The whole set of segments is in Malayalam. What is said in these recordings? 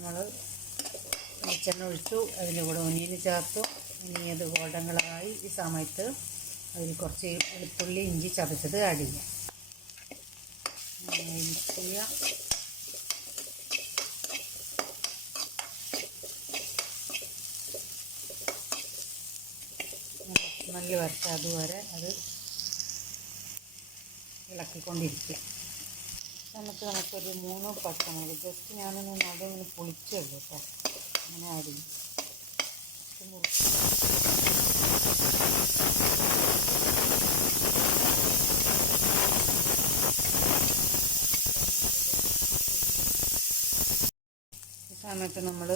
നമ്മൾ വെളിച്ചെണ്ണ ഒഴിച്ചു, അതിൻ്റെ കൂടെ ഒനിയൻ ചേർത്തു. ഇനി അത് ഗോൾഡൻ കളറായി ഈ സമയത്ത് അതിൽ കുറച്ച് വെളുത്തുള്ളി ഇഞ്ചി ചതച്ചത് ആഡ് ചെയ്യാം. മിക്സ് ചെയ്യാം. നല്ല വരച്ച അതുവരെ അത് ഇളക്കിക്കൊണ്ടിരിക്കുക. നമുക്കൊരു 3 പച്ചമുളക് ജസ്റ്റ് ഞാനൊന്ന് നടുവിങ്ങനെ പൊളിച്ചുള്ളൂ കേട്ടോ, അങ്ങനെ ആഡ് ചെയ്യും. ഈ സമയത്ത് നമ്മൾ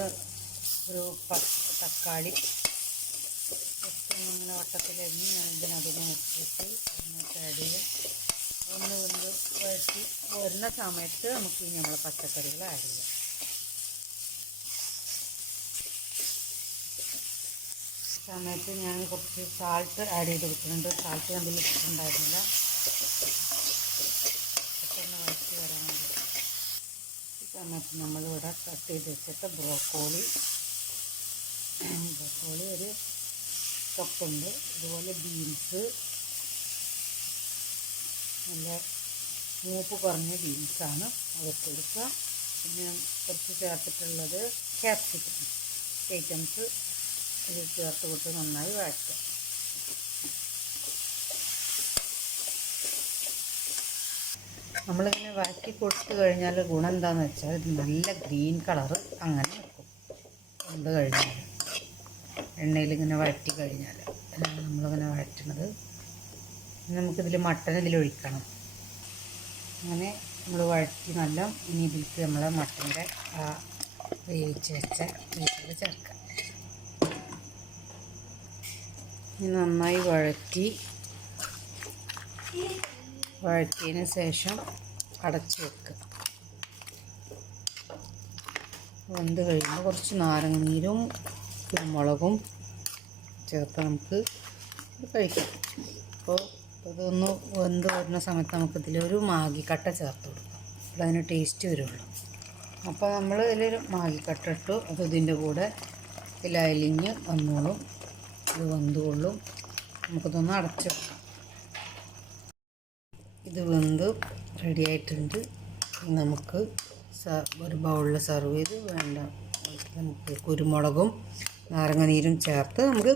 ഒരു തക്കാളി ജസ്റ്റ് ഒന്നിങ്ങനെ വട്ടത്തിലരിഞ്ഞ് ഞാൻ ഇതിനകത്ത് മുറിച്ചിട്ട് അതിനകത്ത് ആഡ് ചെയ്യുക. ഒന്ന് വഴറ്റി വരുന്ന സമയത്ത് നമുക്ക് ഇനി നമ്മളെ പച്ചക്കറികൾ ആഡ് ചെയ്യാം. സമയത്ത് ഞാൻ കുറച്ച് സാൾട്ട് ആഡ് ചെയ്ത് കൊടുക്കുന്നുണ്ട്. സാൾട്ട് അതിൽ ഇട്ടിട്ടുണ്ടായിരുന്നില്ല, പെട്ടെന്ന് വഴറ്റി വരാൻ വേണ്ടി. ഈ സമയത്ത് നമ്മളിവിടെ കട്ട് ചെയ്ത് വെച്ചിട്ട് ബ്രോക്കോളി ഒരു കപ്പുണ്ട്. ഇതുപോലെ ബീൻസ്, നല്ല മൂപ്പ് കുറഞ്ഞ ബീൻസാണ്, അതൊക്കെ എടുക്കുക. പിന്നെ കുറച്ച് ചേർത്തിട്ടുള്ളത് ക്യാപ്സിക്കം ഐറ്റംസ് ഇത് ചേർത്ത് കൊടുത്ത് നന്നായി വഴറ്റുക. നമ്മളിങ്ങനെ വഴറ്റി കൊടുത്തു കഴിഞ്ഞാൽ ഗുണം എന്താണെന്ന് വെച്ചാൽ ഇത് നല്ല ഗ്രീൻ കളറ് അങ്ങനെ വെക്കും. എന്ത് കഴിഞ്ഞാൽ എണ്ണയിലിങ്ങനെ വഴറ്റി കഴിഞ്ഞാൽ നമ്മളിങ്ങനെ വഴറ്റണത്. നമുക്കിതിൽ മട്ടൻ ഇതിലൊഴിക്കണം. അങ്ങനെ നമ്മൾ വഴറ്റി നല്ല. ഇനി ഇതിലേക്ക് നമ്മളെ മട്ടൻ്റെ വേവിച്ച് വെച്ച പീസുകൾ ചേർക്കാം. ഇനി നന്നായി വഴറ്റിയതിന് ശേഷം അടച്ച് വെക്കുക. വെന്ത് കഴിയുമ്പോൾ കുറച്ച് നാരങ്ങ നീരും കുരുമുളകും ചേർത്ത് നമുക്ക് കഴിക്കാം. അപ്പോൾ അതൊന്ന് വെന്ത് വരുന്ന സമയത്ത് നമുക്കിതിലൊരു മാഗിക്കട്ട ചേർത്ത് കൊടുക്കാം. അതിന് ടേസ്റ്റ് വരുള്ളൂ. അപ്പോൾ നമ്മൾ ഇതിലൊരു മാഗിക്കട്ട ഇട്ടു. അത് ഇതിൻ്റെ കൂടെ അലിഞ്ഞ് വന്നോളും, ഇത് വെന്തുകൊള്ളും. നമുക്കിതൊന്ന് അടച്ച് വെക്കാം. ഇത് വെന്ത് റെഡിയായിട്ടുണ്ട്. നമുക്ക് ഒരു ബൗളിൽ സെർവ് ചെയ്ത് വേണ്ട നമുക്ക് കുരുമുളകും നാരങ്ങ നീരും ചേർത്ത് നമുക്ക്